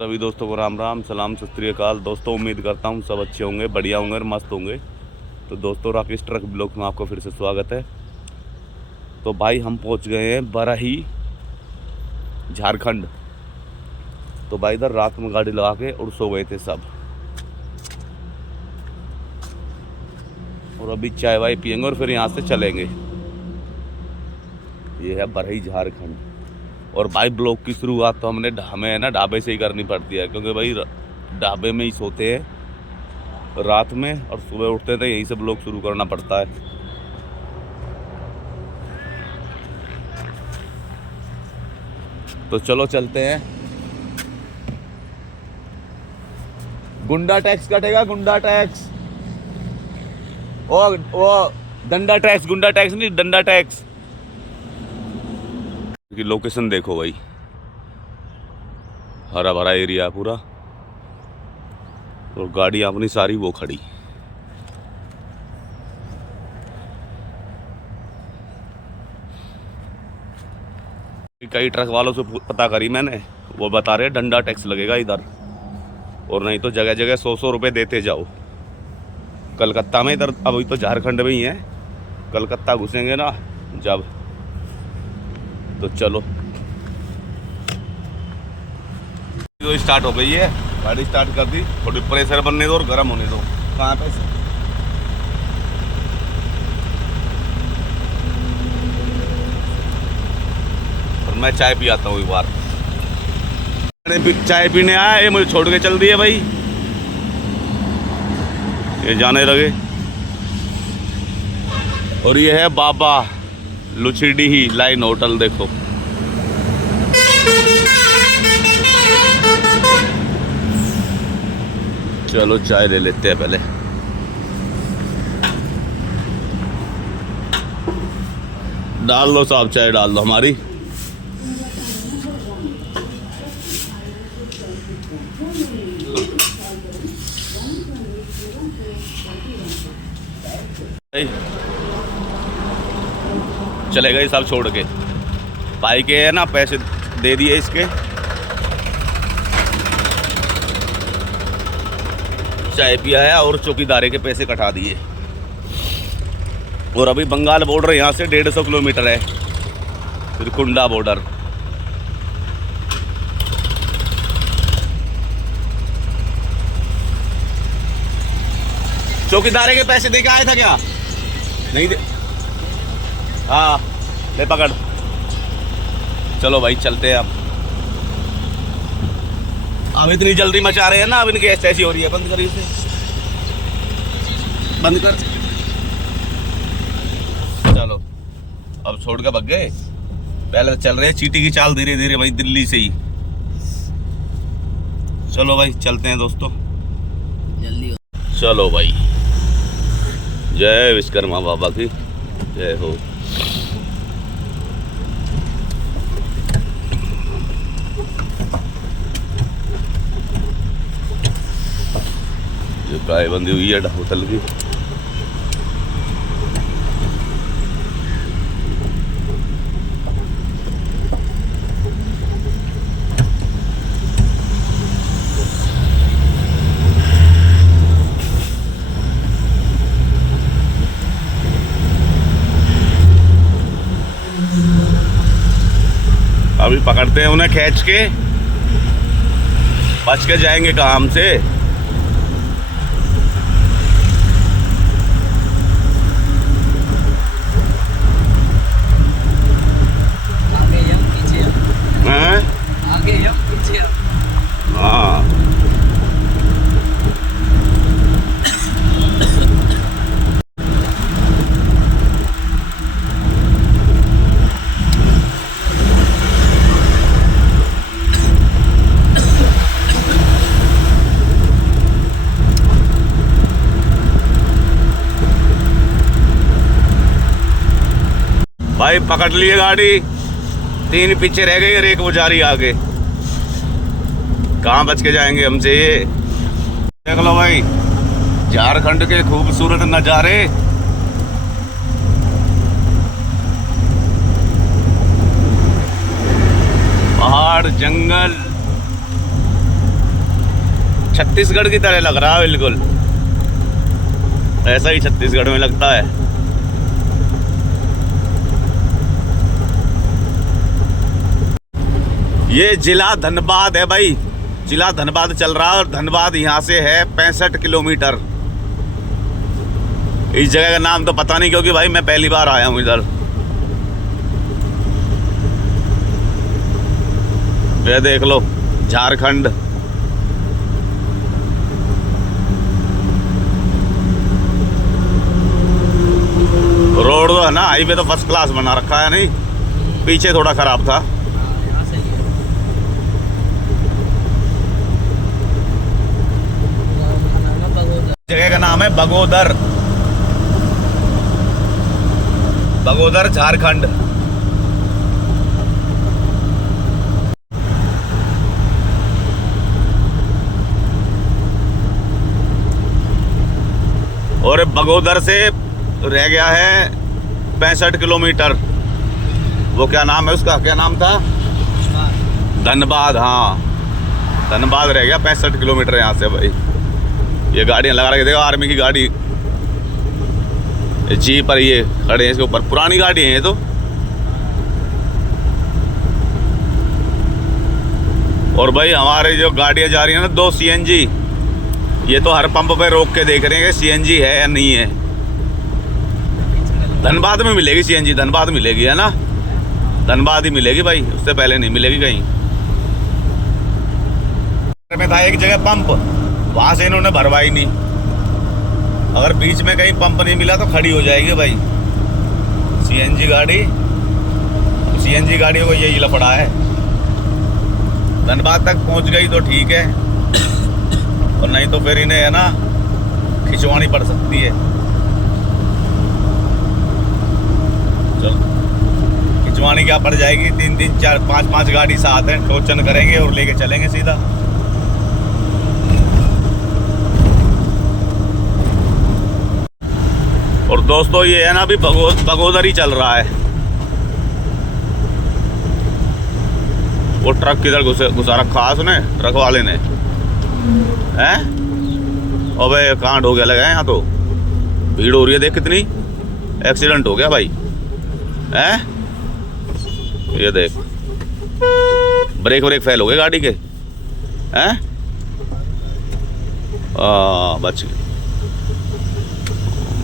सभी दोस्तों को राम राम, सलाम, सत श्री अकाल। दोस्तों उम्मीद करता हूँ सब अच्छे होंगे, बढ़िया होंगे और मस्त होंगे। तो दोस्तों राकेश ट्रक ब्लॉग में आपको फिर से स्वागत है। तो भाई हम पहुँच गए हैं बरही, झारखंड। तो भाई इधर रात में गाड़ी लगा के और सो गए थे सब। और अभी चाय वाय पियेंगे और फिर यहाँ से चलेंगे। ये है बरही, झारखंड। और भाई ब्लॉग की शुरुआत तो हमें है ना ढाबे से ही करनी पड़ती है, क्योंकि भाई ढाबे में ही सोते हैं रात में और सुबह उठते थे यहीं से ब्लॉग शुरू करना पड़ता है। तो चलो चलते हैं। गुंडा टैक्स कटेगा, गुंडा टैक्स। वो डंडा टैक्स, गुंडा टैक्स नहीं, डंडा टैक्स। की लोकेशन देखो भाई, हरा भरा एरिया पूरा और गाड़ी अपनी सारी वो खड़ी। कई ट्रक वालों से पता करी मैंने, वो बता रहे डंडा टैक्स लगेगा इधर, और नहीं तो जगह जगह 100-100 रुपये देते जाओ। कलकत्ता में, इधर अभी तो झारखंड में ही है, कलकत्ता घुसेंगे ना जब। तो चलो, तो स्टार्ट हो गई है गाड़ी, स्टार्ट कर दी। थोड़ी प्रेशर बनने दो और गर्म होने दो। कहाँ पे और मैं चाय पी आता हूँ एक बार। चाय पीने आया, ये मुझे छोड़ के चल दिए भाई, ये जाने लगे। और ये है बाबा लुचिडी ही लाइन होटल, देखो। चलो चाय ले लेते हैं पहले। डाल दो साहब, चाय डाल दो हमारी। चले गए सब छोड़ के। भाई के है ना पैसे दे दिए इसके, चाय पिया है और चौकीदारे के पैसे कटा दिए। और अभी बंगाल बॉर्डर यहाँ से 150 किलोमीटर है, फिर कुंडा बॉर्डर। चौकीदारे के पैसे दे के आया था क्या? नहीं दे। हाँ ले पकड़। चलो भाई चलते हैं अब इतनी जल्दी मचा रहे हैं ना, अब इनकी ऐसी हो रही है। बंद कर इसे, बंद कर। चलो अब छोड़ के भग गए। पहले तो चल रहे हैं चीटी की चाल, धीरे धीरे भाई, दिल्ली से ही। चलो भाई चलते हैं दोस्तों, जल्दी। चलो भाई, जय विश्वकर्मा बाबा की जय हो। जो गाय बंधी हुई है होटल की। अभी पकड़ते हैं उन्हें खींच के, बच के जाएंगे काम से। हाँ भाई पकड़ लिए गाड़ी, 3 पीछे रह गई और 1 वो जा रही आगे। कहाँ बच के जाएंगे हमसे ये। देख लो भाई झारखंड के खूबसूरत नज़ारे। पहाड़, जंगल, छत्तीसगढ़ की तरह लग रहा है बिल्कुल, ऐसा ही छत्तीसगढ़ में लगता है। ये जिला धनबाद है भाई, जिला धनबाद चल रहा है और धनबाद यहाँ से है 65 किलोमीटर। इस जगह का नाम तो पता नहीं क्योंकि भाई मैं पहली बार आया हूँ इधर। ये देख लो झारखंड। रोड तो है ना, हाईवे तो फर्स्ट क्लास बना रखा है, नहीं पीछे थोड़ा खराब था। जगह का नाम है बगोदर, बगोदर झारखंड। और बगोदर से रह गया है 65 किलोमीटर। वो क्या नाम है उसका, क्या नाम था? धनबाद। हाँ धनबाद रह गया 65 किलोमीटर यहाँ से भाई। ये गाड़ियाँ लगा रखे, देखो आर्मी की गाड़ी जीप पर ये खड़े हैं इसके ऊपर, पुरानी गाड़ी है ये तो। और भाई हमारे जो गाड़ियाँ जा रही है ना 2 CNG, ये तो हर पंप पे रोक के देख रहे हैं कि CNG है या नहीं है। धनबाद में मिलेगी CNG, धनबाद मिलेगी है ना, धनबाद ही मिलेगी भाई, उससे पहले नहीं मिलेगी कहीं। में था एक जगह पंप, वहां से इन्होंने भरवाई नहीं। अगर बीच में कहीं पंप नहीं मिला तो खड़ी हो जाएगी भाई CNG गाड़ी। CNG गाड़ियों को यही लफड़ा है। धनबाद तक पहुंच गई तो ठीक है, और नहीं तो फिर इन्हें है ना खिंचवानी पड़ सकती है। चलो खिंचवानी क्या पड़ जाएगी, 3-3, 4, 5-5 गाड़ी साथ हैं, टोचन करेंगे और लेके चलेंगे सीधा। और दोस्तों ये है ना अभी बगोदर ही चल रहा है। वो ट्रक किधर घुसा रखा है उसने, ट्रक वाले ने, हैं? अबे कांड हो गया लगा है यहाँ तो, भीड़ हो रही है देख कितनी, एक्सीडेंट हो गया भाई, हैं? ये देख ब्रेक फेल हो गए गाड़ी के, हैं? बच गए,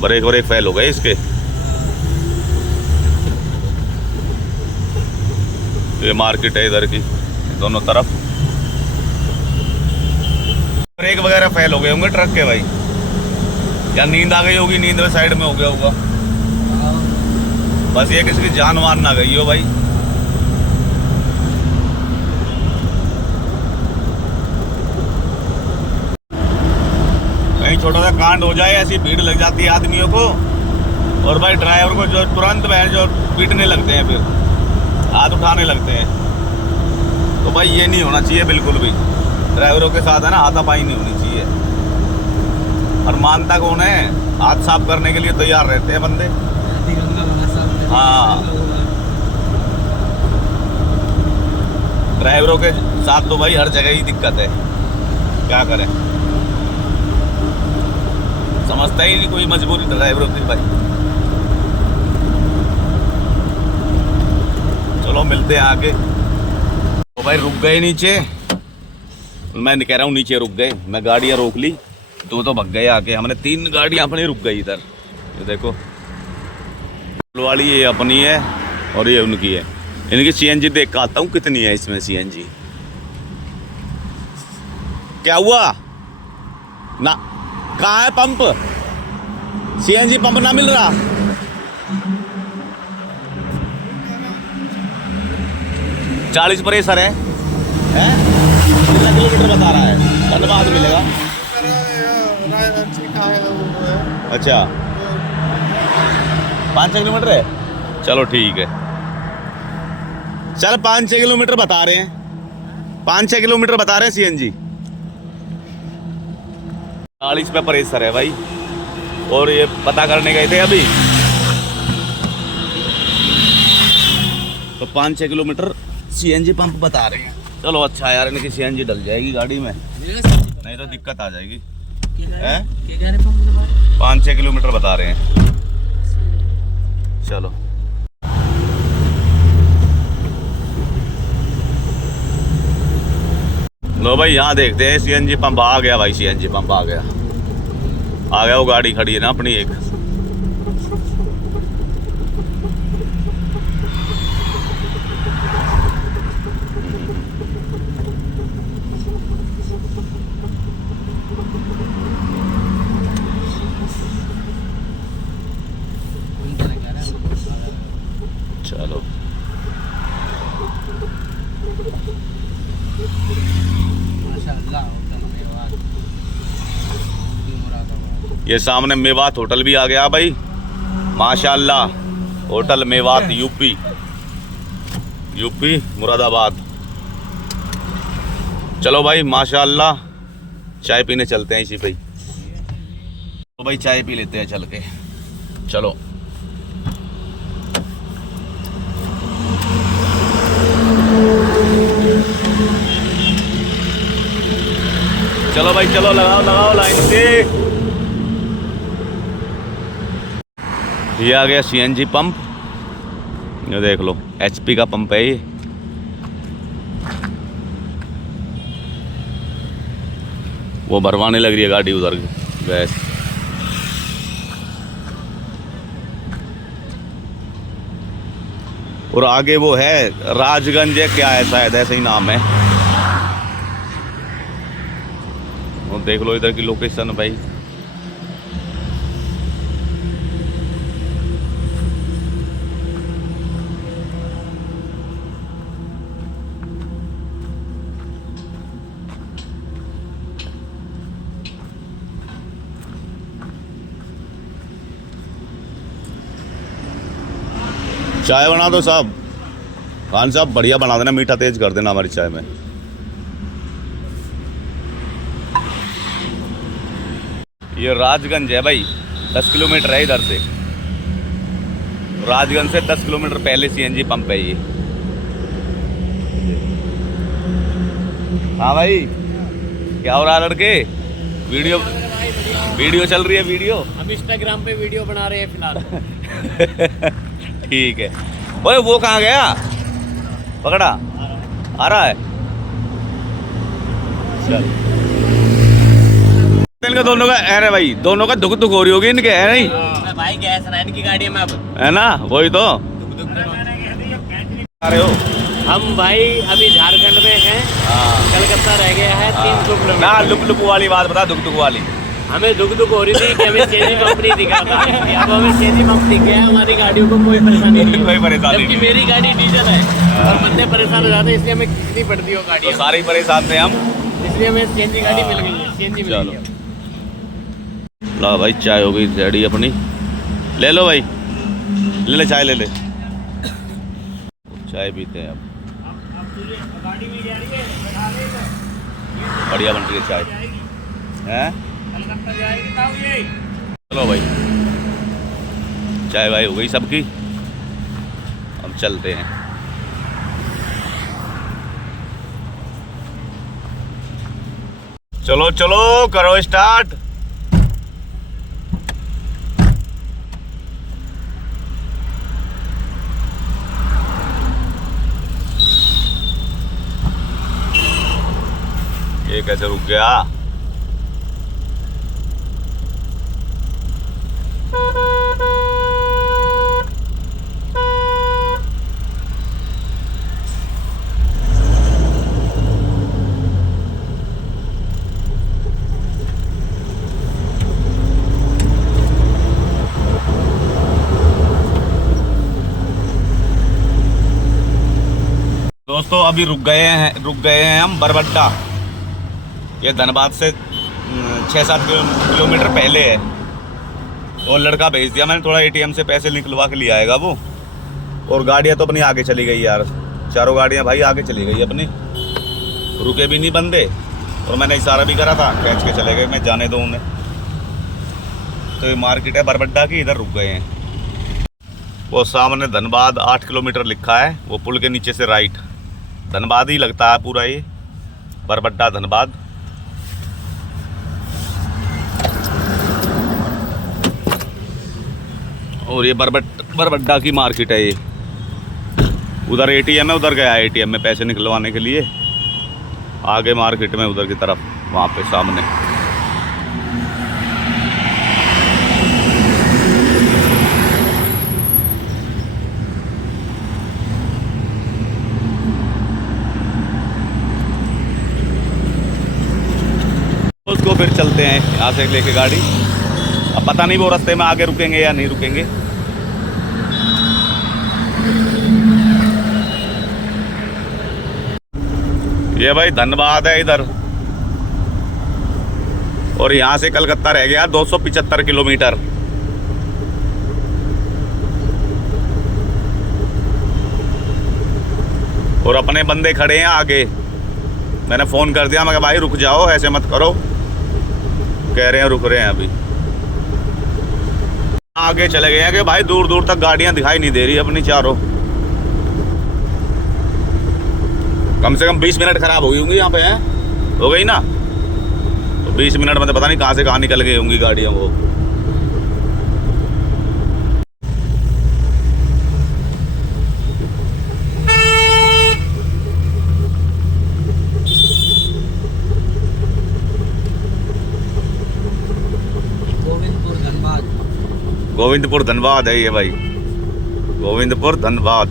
ब्रेक फेल हो गए इसके। ये मार्केट है इधर की दोनों तरफ, ब्रेक वगैरह फेल हो गए होंगे ट्रक के भाई, या नींद आ गई होगी, नींद में साइड में हो गया होगा। बस ये किसी की जान वान ना गई हो भाई। कहीं छोटा सा कांड हो जाए, ऐसी भीड़ लग जाती है आदमियों को, और भाई ड्राइवर को जो तुरंत जो पीटने लगते हैं, फिर हाथ उठाने लगते हैं। तो भाई ये नहीं होना चाहिए बिल्कुल भी। ड्राइवरों के साथ है ना हाथापाई नहीं होनी चाहिए। और मानता कौन है, हाथ साफ करने के लिए तैयार रहते हैं बंदे। हाँ ड्राइवरों के साथ तो भाई हर जगह ही दिक्कत है, क्या करें, समझता ही नहीं कोई मजबूरी ड्राइवरों की भाई। चलो मिलते हैं आगे। तो भाई रुक गए नीचे, मैं कह रहा हूँ नीचे रुक गए, मैं गाड़ियाँ रोक ली तो भग गए आके। हमने 3 गाड़ियाँ अपनी रुक गई इधर, ये देखो वाली ये अपनी है और ये उनकी है। इनकी CNG देख के आता हूँ कितनी है इसमें CNG। क्या हुआ ना, कहाँ है पंप, CNG पंप ना मिल रहा। चालीस प्रेशर है, कितना किलोमीटर बता रहा है, धनबाद मिलेगा। अच्छा 5-6 किलोमीटर है, चलो ठीक है। चल 5-6 किलोमीटर बता रहे हैं, 5-6 किलोमीटर बता रहे हैं CNG। 40 पे प्रेशर है भाई, और ये पता करने गए थे अभी, तो 5-6 किलोमीटर CNG पंप बता रहे हैं। चलो अच्छा यार, इनकी CNG डल जाएगी गाड़ी में। नहीं तो दिक्कत आ जाएगी। है 5-6 किलोमीटर बता रहे हैं। चलो लो भाई, यहाँ देखते हैं सीएनजी पंप आ गया भाई। सीएनजी पंप आ गया वो गाड़ी खड़ी है ना अपनी एक। चलो ये सामने मेवात होटल भी आ गया भाई, माशाल्लाह। Hotel Mewat, UP Moradabad. चलो भाई माशाल्लाह, चाय पीने चलते हैं इसी पे। तो भाई चाय पी लेते हैं चल के। चलो चलो भाई चलो, लगाओ लाइन से। ये आ गया सीएनजी पंप, ये देख लो एचपी का पंप है ये। वो भरवाने लग रही है गाड़ी उधर गैस। और आगे वो है राजगंज है क्या है, शायद ऐसे ही नाम है। और देख लो इधर की लोकेशन भाई। चाय बना दो साहब, खान साहब बढ़िया बना देना, मीठा तेज कर देना हमारी चाय में। ये राजगंज है भाई, 10 किलोमीटर है इधर से। राजगंज से 10 किलोमीटर पहले सीएनजी पंप है ये। हाँ भाई, क्या हो रहा है लड़के? वीडियो चल रही है वीडियो। हम इंस्टाग्राम पे वीडियो बना रहे हैं फिलहाल। ठीक है। ओए वो कहाँ गया? पकड़ा आ रहा है। चल इनका दोनों का, अरे भाई दोनों का दुख हो रही होगी इनके, है नहीं? भाई गैस नाइन की गाड़ी में अब है ना, वही तो आ रहे हो। हम भाई अभी झारखंड में हैं। कलकत्ता रह गया है 300 किलोमीटर। ना लुक वाली बात बता, दुख वाली। हमें दुख हो रही थी कि हमें चेनी पंप नहीं दिखा था। अब हमें चेनी पंप दिख गया, हमारी गाड़ियों को कोई परेशानी नहीं, कोई परेशानी जबकि मेरी गाड़ी डीजल है और बंदे परेशान हो जाते हैं, इसलिए हमें खींचनी पड़ती है गाड़ी। तो सारे ही परेशान थे हम, इसलिए हमें सीएनजी गाड़ी मिल गई है। सीएनजी मिल गई है। ला भाई चाय हो गई रेडी अपनी, ले लो भाई, ले चाय ले ले। चाय पीते हैं अब। बढ़िया बन रही है चाय, हैं? चलो भाई चाय वाय हो गई सबकी, अब चलते हैं। चलो चलो करो स्टार्ट। ये कैसे रुक गया? दोस्तों अभी रुक गए हैं हम बरबट्टा। ये धनबाद से 6-7 किलोमीटर पहले है। और लड़का भेज दिया मैंने, थोड़ा एटीएम से पैसे निकलवा के लिया आएगा वो। और गाड़ियाँ तो अपनी आगे चली गई यार, चारों गाड़ियाँ भाई आगे चली गई अपनी, रुके भी नहीं बंदे। और मैंने इशारा भी करा था, खींच के चले गए, मैं जाने दो उन्हें। तो ये मार्केट है बरबट्टा की, इधर रुक गए हैं। वो सामने धनबाद 8 किलोमीटर लिखा है, वो पुल के नीचे से राइट धनबाद ही लगता है पूरा ये, बरबट्टा धनबाद। और ये बरबड्डा की मार्केट है ये। उधर एटीएम है, उधर गया एटीएम में पैसे निकलवाने के लिए। आगे मार्केट में उधर की तरफ, वहाँ पे सामने। उसको फिर चलते हैं यहाँ से लेके गाड़ी। अब पता नहीं वो रास्ते में आगे रुकेंगे या नहीं रुकेंगे। ये भाई धनबाद है इधर, और यहाँ से कलकत्ता रह गया 275 किलोमीटर। और अपने बंदे खड़े हैं आगे। मैंने फ़ोन कर दिया, मैं कहा भाई रुक जाओ, ऐसे मत करो। कह रहे हैं रुक रहे हैं अभी। आगे चले गए हैं कि भाई दूर दूर तक गाड़ियां दिखाई नहीं दे रही अपनी चारों। कम से कम 20 मिनट खराब हो गई होंगी यहाँ पे, है हो गई ना। तो 20 मिनट में तो पता नहीं कहाँ से कहाँ निकल गई होंगी गाड़ियाँ वो। गोविंदपुर धनबाद है ये भाई, गोविंदपुर धनबाद।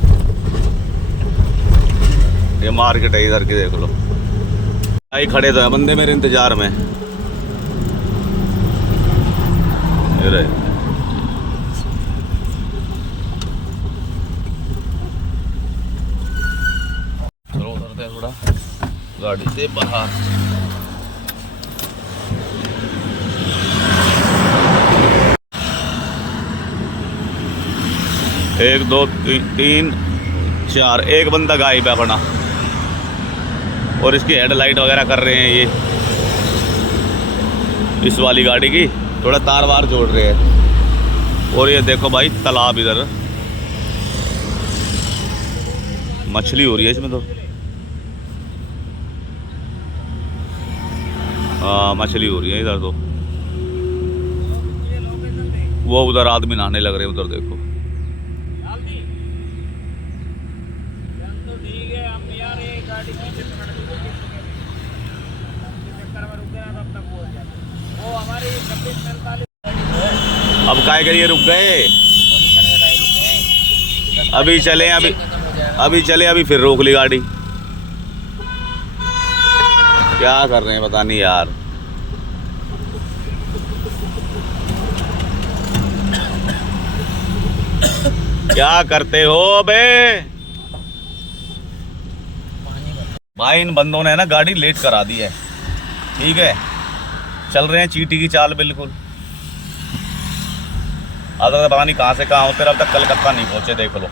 ये मार्केट है इधर की, देख लो भाई। खड़े तो है बंदे मेरे इंतजार में। ये रहे। चलो उतरते हैं थोड़ा गाड़ी से बाहर। 1 2 3 4 एक बंदा गायब है अपना। और इसकी हेडलाइट वगैरह कर रहे हैं ये, इस वाली गाड़ी की थोड़ा तार वार जोड़ रहे हैं। और ये देखो भाई तालाब, इधर मछली हो रही है इसमें तो। हाँ मछली हो रही है इधर तो। वो उधर आदमी नहाने लग रहे हैं, उधर देखो। अब काय करिए, रुक गए। अभी चले, अभी चले, अभी फिर रोक ली गाड़ी। क्या कर रहे हैं पता नहीं यार। क्या करते हो बे भाई। इन बंदों ने ना गाड़ी लेट करा दी है, ठीक है। चल रहे हैं चींटी की चाल बिल्कुल। अगर पता नहीं कहाँ से कहाँ होते, अब तक कलकत्ता नहीं पहुँचे, देख लो।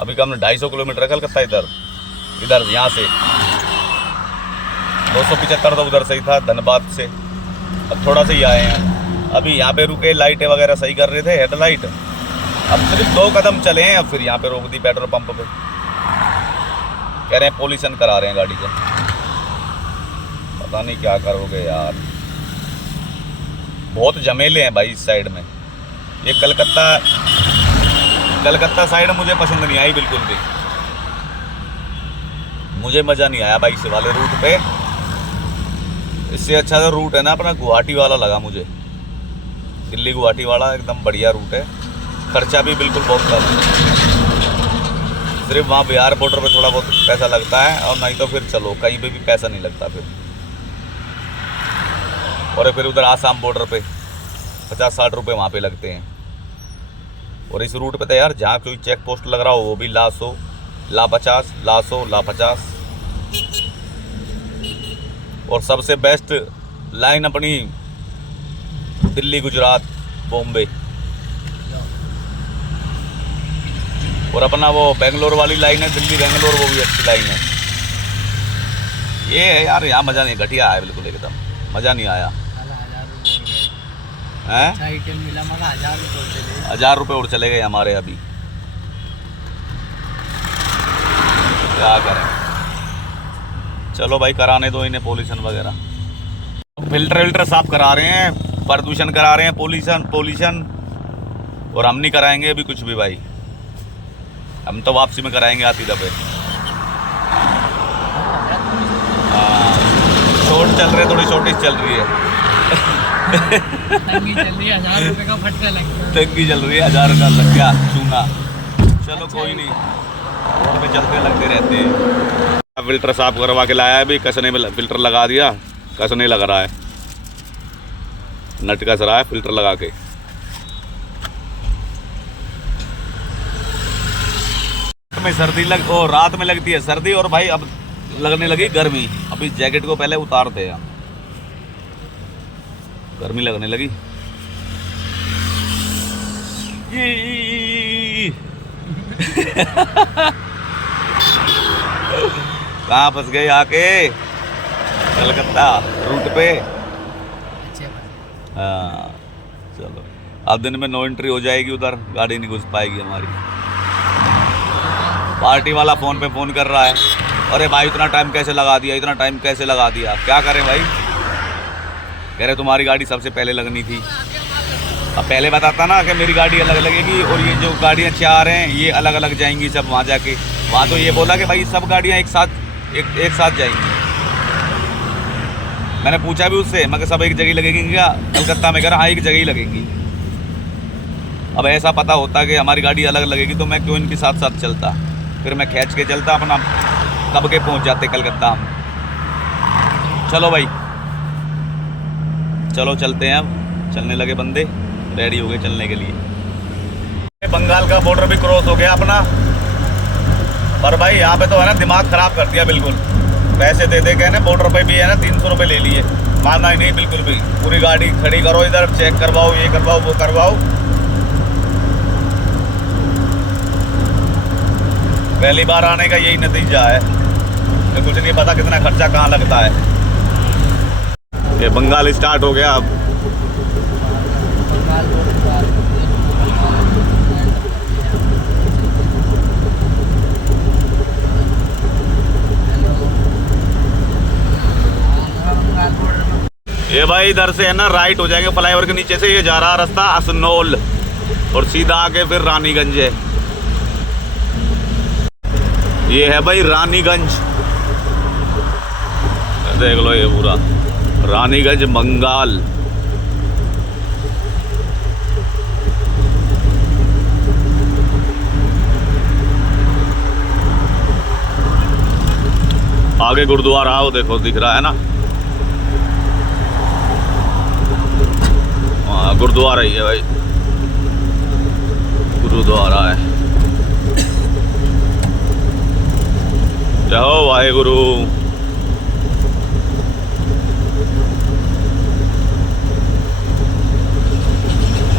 अभी कम 250 किलोमीटर है कलकत्ता इधर यहाँ से। 275 तो उधर से ही था धनबाद से। अब थोड़ा सा ही आए हैं। अभी यहाँ पे रुके, लाइटें वगैरह सही कर रहे थे, हेडलाइट। अब सिर्फ 2 कदम चले हैं, अब फिर यहाँ पे रोक दी पेट्रोल पंप पे। कह रहे हैं पोल्यूशन करा रहे हैं गाड़ी से। पता नहीं क्या करोगे यार। बहुत झमेले हैं भाई इस साइड में। ये कलकत्ता साइड मुझे पसंद नहीं आई बिल्कुल भी। मुझे मज़ा नहीं आया भाई इस वाले रूट पे। इससे अच्छा तो रूट है ना अपना गुवाहाटी वाला लगा मुझे। दिल्ली गुवाहाटी वाला एकदम बढ़िया रूट है। खर्चा भी बिल्कुल बहुत कम है। सिर्फ वहाँ बिहार बॉर्डर पे थोड़ा बहुत पैसा लगता है, और नहीं तो फिर चलो कहीं पे भी पैसा नहीं लगता फिर। और फिर उधर आसाम बॉर्डर पे 50-60 रुपये वहाँ पे लगते हैं। और इस रूट पे तो यार जहाँ कोई चेक पोस्ट लग रहा हो वो भी ला 100, ला 50, ला 100, ला 50। और सबसे बेस्ट लाइन अपनी दिल्ली गुजरात बॉम्बे। और अपना वो बेंगलोर वाली लाइन है, दिल्ली बेंगलोर, वो भी अच्छी लाइन है। ये है यार, यहाँ मज़ा नहीं, घटिया है बिल्कुल एकदम, मज़ा नहीं आया। हैं 1000 रुपये और चले गए हमारे अभी। क्या करें, चलो भाई कराने दो इन्हें पोल्यूशन वगैरह। फिल्टर साफ करा रहे हैं। प्रदूषण करा रहे हैं, पोल्यूशन पोल्यूशन। और हम नहीं कराएंगे अभी कुछ भी भाई, हम तो वापसी में कराएंगे आती दफे। हाँ, शॉर्ट चल रहे, थोड़ी शॉर्टेज चल रही है। तंगी चल रही है, 1000 रुपए का फटका लग गया। तंगी चल रही है, 1000 का लग गया चूना। चलो कोई नहीं, रोड पे चलते लगते रहते हैं। फिल्टर साफ करवा के लाया है अभी, कसने में फिल्टर लगा दिया, कसने लग रहा है, नट कस रहा है फिल्टर लगा के। में सर्दी रात में लगती है सर्दी, और भाई अब लगने लगी गर्मी। अभी जैकेट को पहले उतारते हैं, गर्मी लगने लगी। कहाँ फंस गए आके, कलकत्ता रूट पे। हाँ चलो, अब दिन में नो एंट्री हो जाएगी, उधर गाड़ी नहीं घुस पाएगी हमारी। पार्टी वाला फोन पे फोन कर रहा है, अरे भाई इतना टाइम कैसे लगा दिया, इतना टाइम कैसे लगा दिया। क्या करें भाई, कह रहे तुम्हारी गाड़ी सबसे पहले लगनी थी। अब पहले बताता ना कि मेरी गाड़ी अलग लगेगी और ये जो गाड़ियाँ 4 हैं ये अलग अलग जाएंगी सब। वहाँ जाके वहाँ तो ये बोला कि भाई सब गाड़ियाँ एक साथ जाएंगी। मैंने पूछा भी उससे, मैं सब एक जगह लगेंगी क्या कलकत्ता में? कह रहा हाँ एक जगह ही लगेंगी। अब ऐसा पता होता कि हमारी गाड़ी अलग लगेगी तो मैं क्यों इनके साथ साथ चलता, फिर मैं खींच के चलता अपना, कब के पहुँच जाते कलकत्ता हम। चलो भाई चलो चलते हैं, अब चलने लगे बंदे, रेडी हो गए चलने के लिए। बंगाल का बॉर्डर भी क्रॉस हो गया अपना, पर भाई यहाँ पे तो है ना दिमाग खराब कर दिया बिल्कुल। पैसे दे दे के ना बॉर्डर पे भी है ना 300 रुपये ले लिए, मानना ही नहीं बिल्कुल भी। पूरी गाड़ी खड़ी करो, इधर चेक करवाओ, ये करवाओ वो करवाओ। पहली बार आने का यही नतीजा है, तो कुछ नहीं पता कितना खर्चा कहाँ लगता है। ये बंगाल स्टार्ट हो गया अब। ये भाई इधर से है ना राइट हो जाएंगे फ्लाईओवर के नीचे से, ये जा रहा रास्ता असनोल और सीधा आके फिर रानीगंज है। ये है भाई रानीगंज, देख लो ये पूरा रानीगंज बंगाल। आगे गुरुद्वारा वो देखो दिख रहा है ना, हाँ गुरुद्वारा ही है भाई, गुरुद्वारा है। जय हो वाहेगुरु।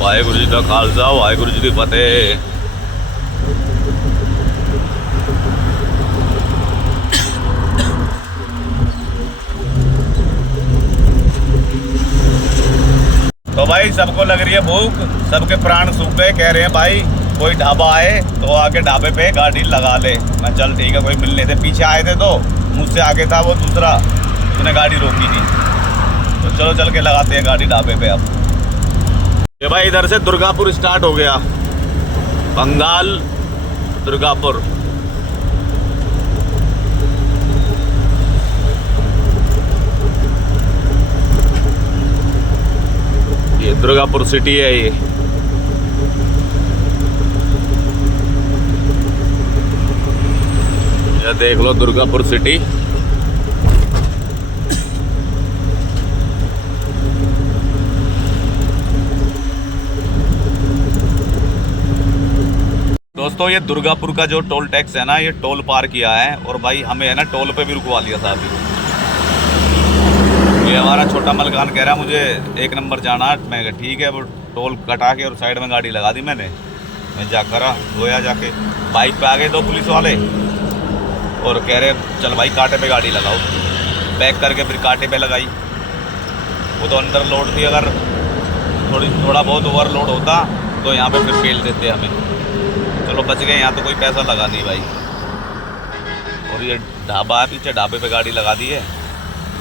वाहेगुरु जी का खालसा, वाहेगुरु जी की फतेह। तो भाई सबको लग रही है भूख, सबके प्राण सूख गए। कह रहे हैं भाई कोई ढाबा आए तो आके ढाबे पे गाड़ी लगा ले। मैं चल ठीक है, कोई मिलने थे, पीछे आए थे तो मुझसे आगे था वो दूसरा, उसने गाड़ी रोकी नहीं, तो चलो चल के लगाते हैं गाड़ी ढाबे पे। अब ये भाई इधर से दुर्गापुर स्टार्ट हो गया, बंगाल दुर्गापुर। ये दुर्गापुर सिटी है ये। ये देख लो दुर्गापुर सिटी। दोस्तों ये दुर्गापुर का जो टोल टैक्स है ना, ये टोल पार किया है और भाई हमें है ना टोल पे भी रुकवा दिया था अभी। ये हमारा छोटा मलकान कह रहा मुझे 1 नंबर जाना है। मैं कहा ठीक है, वो टोल कटा के और साइड में गाड़ी लगा दी मैंने। मैं जा करा गोया जाके, बाइक पे आ गए 2 पुलिस वाले और कह रहे चल भाई कांटे पे गाड़ी लगाओ। बैक करके फिर कांटे पे लगाई, वो तो अंडर लोड थी। अगर थोड़ा बहुत ओवरलोड होता तो यहाँ पे फिर फेल देते हमें। चलो बच गए, यहाँ तो कोई पैसा लगा नहीं भाई। और ये ढाबा है पीछे, ढाबे पे गाड़ी लगा दी है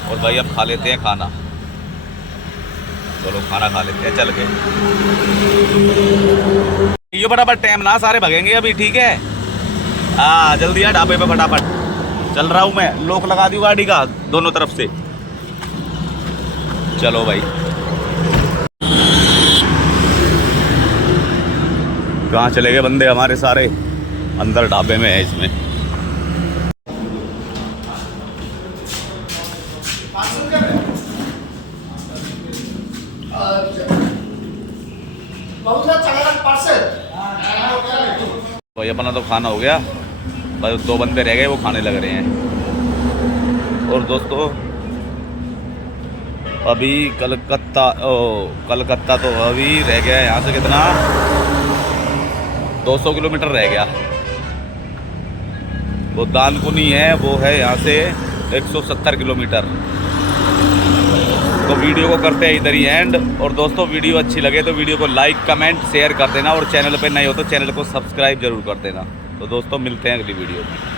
और भाई अब खा लेते हैं खाना। चलो खाना खा लेते हैं चल के। ये फटाफट टाइम ना, सारे भगेंगे अभी, ठीक है। हाँ जल्दी आ ढाबे पे फटाफट। चल रहा हूँ मैं, लॉक लगा दी गाड़ी का दोनों तरफ से। चलो भाई। कहाँ चले गए बंदे हमारे सारे? अंदर ढाबे में है इसमें। भाई अपना तो खाना हो गया, बस 2 बंदे रह गए, वो खाने लग रहे हैं। और दोस्तों अभी कलकत्ता तो अभी रह गया है यहाँ से कितना, 200 किलोमीटर रह गया। वो दानकुनी है, वो है यहाँ से 170 किलोमीटर। तो वीडियो को करते हैं इधर ही एंड। और दोस्तों वीडियो अच्छी लगे तो वीडियो को लाइक कमेंट शेयर कर देना, और चैनल पे नए हो तो चैनल को सब्सक्राइब जरूर कर देना। तो दोस्तों मिलते हैं अगली वीडियो में।